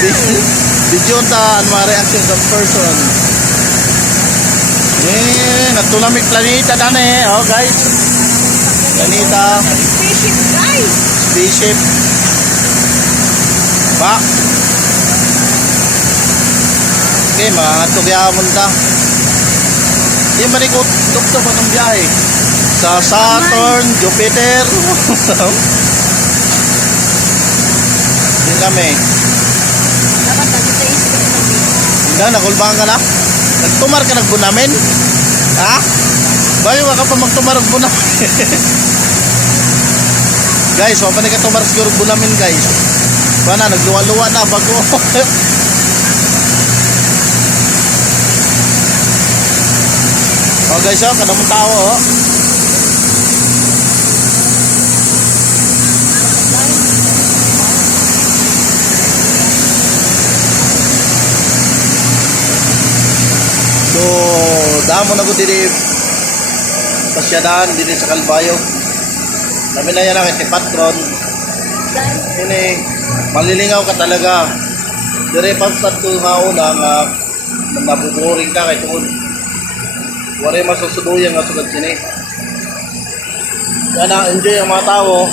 Video ta ang mga reaction of person. Natulamig planeta dane, oh guys. Planeta. Spaceship, guys. Spaceship. Ba. Okay, mga tugyamon ta. Di manikot tuktok pa ng biyahe. Sa Saturn, Jupiter. Di kami. Dapat natin sa isip ng video. Hindi, nakulbaan ka na? Nagtumar ka nagbunamin? Ha? Bayo ka pa magtumar nagbunamin. Guys, wala pa na ka tumar siguro bunamin guys. Bana, nagluwa-luwa na bago. Oh guys, oh, kanamang tao oh. So, damo na ko dili pasyadahan dili sa Kalbayo. Sabi na yan ang si Patron. Ini, malilingaw ka talaga. Dire pagsat ko mauna nga nabuboring ka kay tuod. Wala masusubuyan nga sugad sini. Kaya na-enjoy ang mga tao.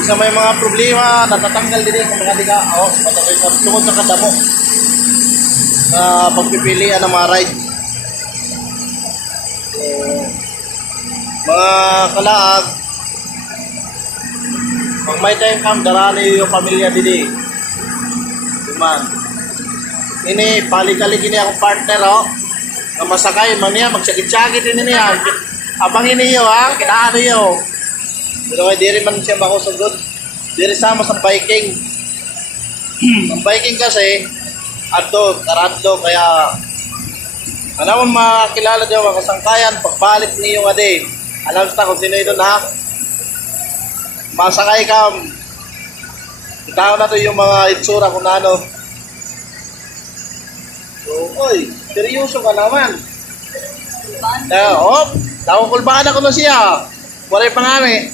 Isa may mga problema, natatanggal din kung mga diga. O, patapay sa tungkol sa kadamo. Pagpipilian ng mga ride. So, mga kalaag, pag may time kam, darani yung pamilya didi. Duman. Ini, palig-alig ini akong partner, oh. Na masakay man niya, magsagit-sagit din niya. Abang iniyo, ha? Kinaan niyo. Pero kaya diri man siya makusugod. Diri sama sa biking. Ang biking kasi, ato, taradlo, kaya ano mo makakilala niyo mga kasangkayan, pagbalik niyo nga di. Alam sa kung sino ito na, masakay ka, itaw na to yung mga itsura kung ano. So, oy, seryoso ka naman. Nakukulbakan ako na siya. Waray pangami.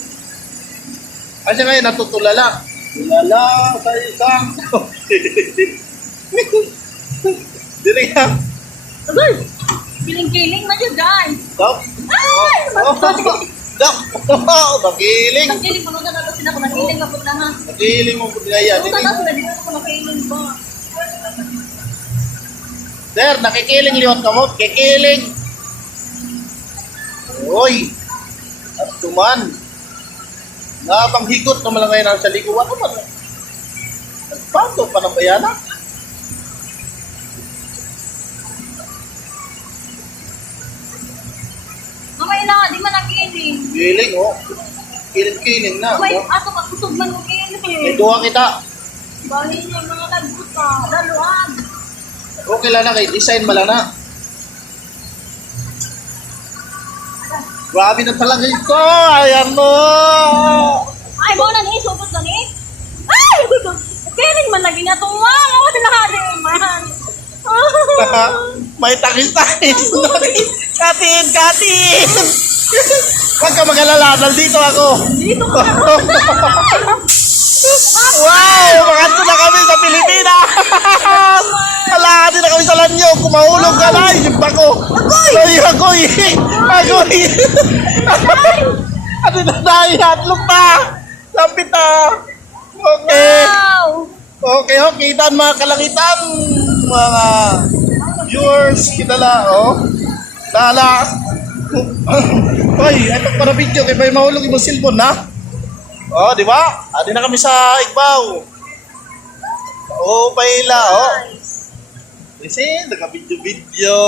Kasi ngayon, natutulala. Tulala sa isang. Dili ka. Agay! Kiling-kiling na yun, guys. Dok. Ay! Dok. Nakiling. Nakiling mo na natin sila kung nakiling ka po na ha. Nakiling mo po gaya. Kung saan sila dito kung nakiling ba? Sir, nakikiling liwat ka mo. Kikiling. Uy. At tuman. Nabang higot naman lang ngayon sa likuan. Ano ba? Nagpato pa ng bayana. Mamay na, di man nakiling. Kiling, oh. Kiling-kiling na. Mamay, Oh. ato magkusog man mo kiling. May duha kita. Bahin niya yung mga lagot ka. Daluan. Okay lang na kay design mala na. Grabe na talaga ito. Ayan mo. Ay, mo na ni, subot na ni. Ay, kiling man lagi niya tumang. Ako tinahali man. May takis-takis. Katin. Huwag ka mag-alala. Nandito ako. Dito ka na. Wow! Makanto na kami sa Pilipinas! Alakati na kami sa lanyo. Kumahulog ka na. Isimpa ko. Agoy! Ano na tayo? Hatlog pa. Lampit na. Okay. Wow! Okay. Dan mga kalangitan. Mga viewers. Kita lang. Oh. Lala. Hoy, ito para video. Kaya may mahulog yung cellphone na. Oh, di ba? Adi na kami sa Igbaw. Oh, paila, oh. Kasi naka-video.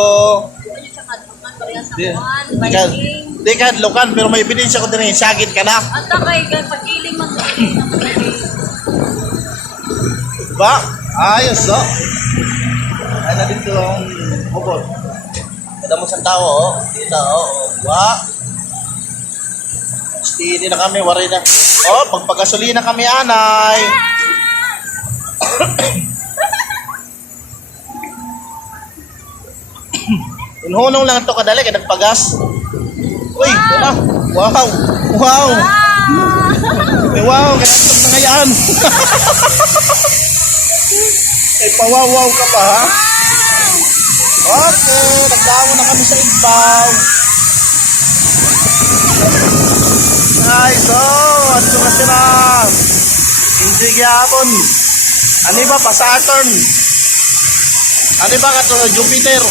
Di ka lokan, pero may ebidensya ko din yung sagit ka na. At takay, pag-iling man sa Diba? Ayos, oh. Ay na dito ang bukod. Kada mo sa tao, oh. Dito, oh. Diba? Stili na kami, waray na. Oh, pagpagasolina kami, anay. Unhunong lang ito kadali, kaya nagpagas. Uy, ito na. Wow. Wow, kaya ito na ngayon. Ay, pawawaw ka pa, ha? Okay, nagdamo na kami sa Igbaw. Nice, oh, at sila sila. Enjoy gyapon. Ano ba pa Saturn? Ano ba ka to Jupiter?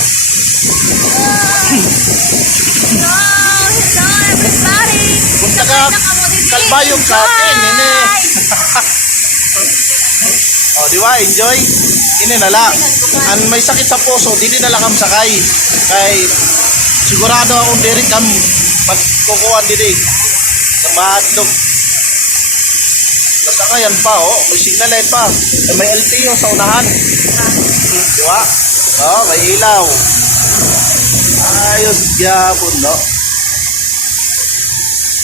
Hello, hello everybody. Punta ka Kalbayog sa akin, ini. Oh, di ba? Enjoy. Ini nala. An may sakit sa puso, dili na lang kam sakay. Kay sigurado akong diri kam magkukuan diri. Sa mahadlok. Basta ngayon pa, oh. May signal light pa. May LTO sa unahan. Di ba? Oh, may ilaw. Ayos gyapon, no?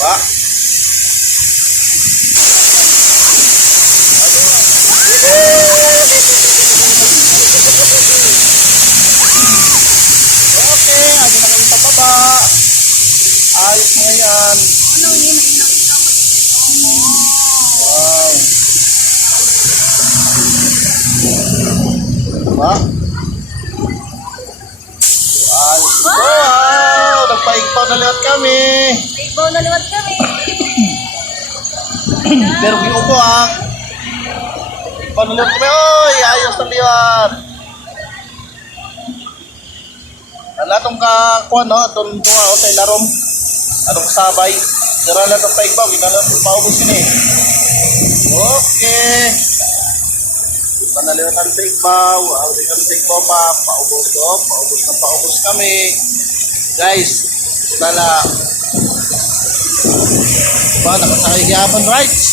Ba? Okay, ado na kami sa baba. Ayos mo yan. Ano yun? Inaw-inaw mag-isip mo. Wow. Diba? Wow! Nagpaigpaw na liwat kami. Ibaw na liwat kami. Pero giupo ah. Igpaw na liwat kami. Oy! Ayos na liwat. Wala itong kakuan, no? Itong tunga o sa ilarom. Anong sabay. Dara lang itong paigpaw. Ginala itong paubos yun eh. Okay. Panaliwatan sa Igbaw. Awin kami sa Igbaw pa. Paubos to. Paubos kami. Guys, tala. Diba, nakasakay gyapon rights.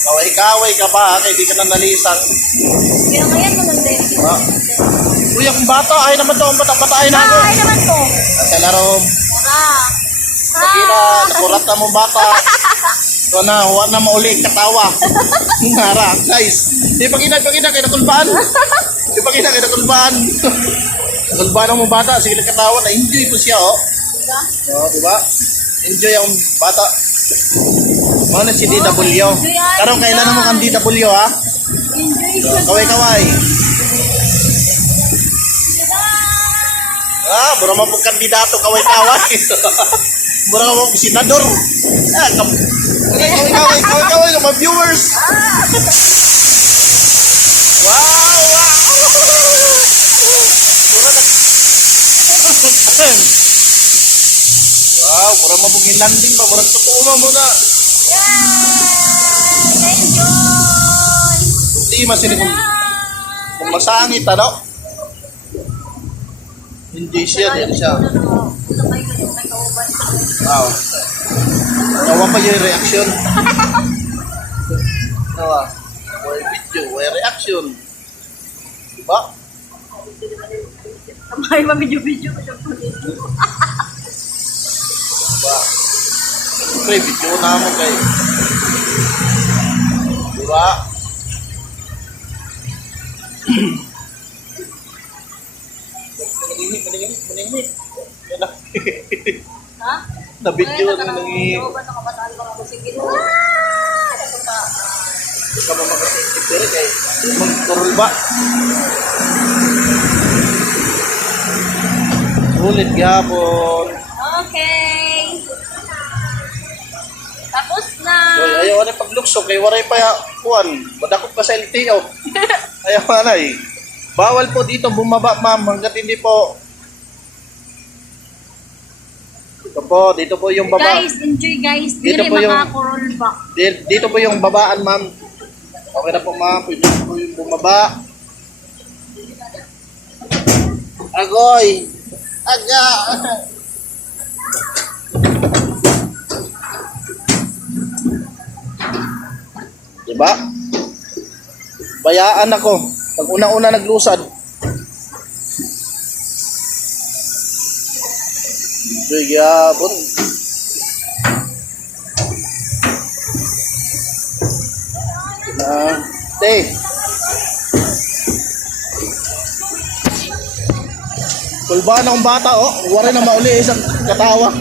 Kaway-kaway ka pa, kaya di ka na nalisang. Kaya ngayon mo nang din. Diba? Uy, ang bata, ay naman to, ang bata-bata ay na ako. Ay naman to. Nasa larom. Ah. Pagkira, nakurat na mong bata. Ito na, huwag na mauli, katawa. Ngara, guys. Di pagina, kaya nakulbaan. Di pagina, kaya nakulbaan. Nakulbaan ang mong bata, sige na katawa, na-enjoy ko siya, oh. Diba? Oo, di ba? Enjoy ang bata. Ano si DW? Karong kailan naman kang DW, ha? Enjoy ko. Kaway-kaway. Ah, mura mo pong kandidato, kaway-kaway. Mura mo pong senador. Ah, kaway-kaway, mga viewers. Wow, wow. Wow, mura mo pong landing pa. Mura totoo mo na. Yay! Enjoy! Hindi masini kung masangit, ano? Hindi siya, din siya. Wow. Tawa pa yung reaction. Tawa. May video, may reaction. Diba? May mabidyo-bidyo ko siya po. Diba? Siyempre, video na mo kayo. Diba? Maningit. Ha? Na-video na nangyayip. Ano ba ito kabataan ko ako sige? Hindi ka ba makasingkip dito kay magkurul ba? Ulit gyapon. Okay. Tapos na. Uy, ayaw na paglukso kay waray pa kuan. Madakop ka sa LTO. Ayaw na eh. Bawal po dito bumaba ma'am hanggat hindi po. Dito po yung baba. Guys, enjoy guys. Dito Dili po yung- makakurol ba? Dito po yung babaan ma'am. Okay na po ma'am. Pwede po yung bumaba. Agoy! Aga! Diba? Bayaan ako. Pag una-una naglusad. Sige, yapon. Te. Kulbaan akong bata, oh. Wala na mauli isang katawa.